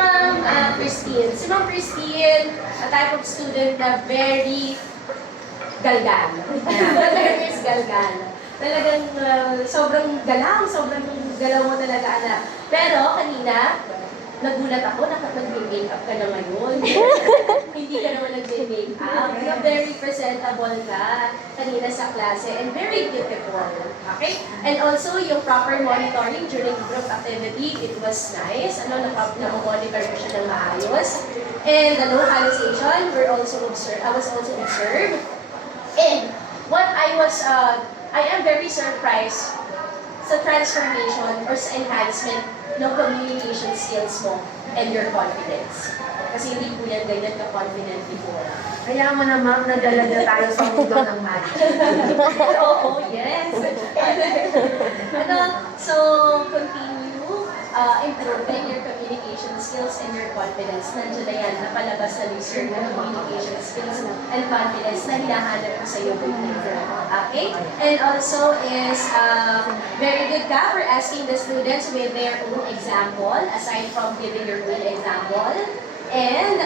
Ma'am Christine. Si Ma'am Christine, a type of student na very galgal. Very is galgal. Talagang sobrang galaw mo talaga, anak. Pero kanina, nagulat ako na nag-make-up ka na ngayon. Hindi ka naman nag-make-up. Very presentable ka kanina sa klase and very beautiful. Okay? And also, yung proper monitoring during group activity, it was nice. Na-monitor mo siya ng maayos. And the localization, I was also observed. And what I am very surprised sa transformation or sa enhancement ng communication skills mo and your confidence. Kasi hindi po yan ganyan ka-confident before. Kaya mo na ma'am, nadala na tayo sa mundo ng magic. Oo, yes. So, continue improving your communication skills and your confidence. Nandiyan na yan, napalabas na yung certain communication skills and confidence na hinahanap ko sa iyo. Okay? And also is very good ka for asking the students with their own example, aside from giving your own example. And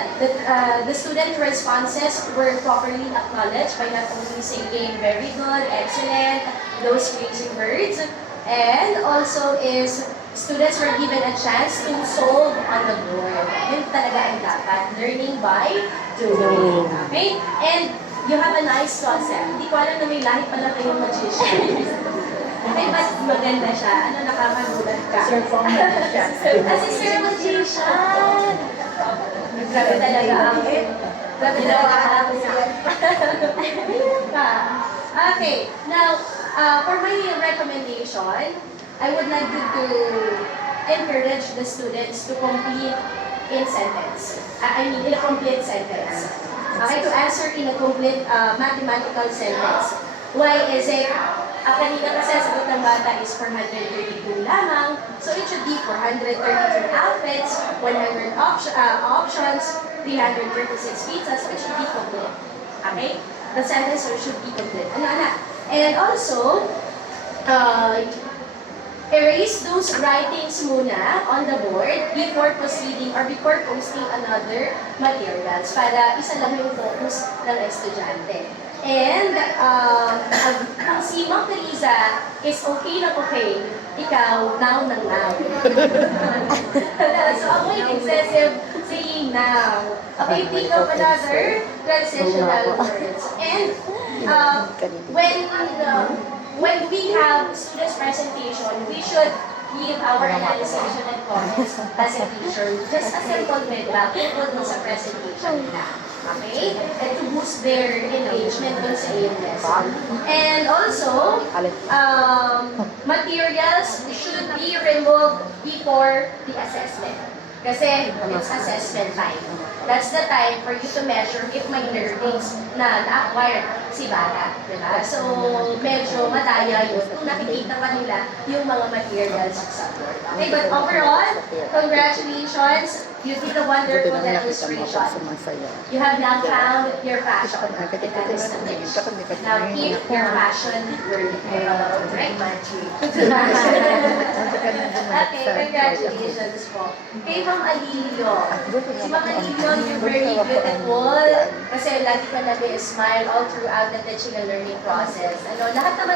the student responses were properly acknowledged by not only saying very good, excellent, those praising words, and also is students were given a chance to solve on the board. Yun talaga ang dapat. Learning by doing. Okay? And you have a nice concept. Hindi ko alam na may lahi pala kayong magsishare. Okay, but maganda siya. Ano, nakakagulat ka? Sir Fong siya. Kasi Sir Magician. Grabe talaga ang grabe talaga ang Okay, now, for my recommendation, I would like you to encourage the students to complete in sentence. In a complete sentence. Okay, to answer in a complete mathematical sentence. Why is it? Kanina kasi sagot ng bata is 432 lamang. So it should be 432 outfits, 100 options, 336 pizzas. So it should be complete. Okay? The sentence should be complete. And also, erase those writings muna on the board before proceeding or before posting another materials para isa lang yung focus ng estudyante. And kung si Ma'am Teresa is okay na okay, ikaw, now ng now. So avoid excessive saying now. Okay, think of another transitional words. And when we have students' presentation, we should give our analysis and comments as a teacher. Just a simple feedback tungkol sa presentation nila. Okay? And to boost their engagement dun sa iyong lesson. And also, materials should be removed before the assessment. Kasi it's assessment time. That's the time for you to measure if may learnings na na-acquired si bata. Diba? So, medyo madaya yun kung nakikita pa nila yung mga materials sa board. Okay, but overall, congratulations. You did a wonderful demonstration. You have now found your passion. And that is the wish. Now keep your passion burning. Right? Okay, congratulations po. Kay Ma'am Alilio. Si Ma'am Alilio, you're very beautiful. Kasi lagi ka nag-smile all throughout the teaching and learning process. Lahat naman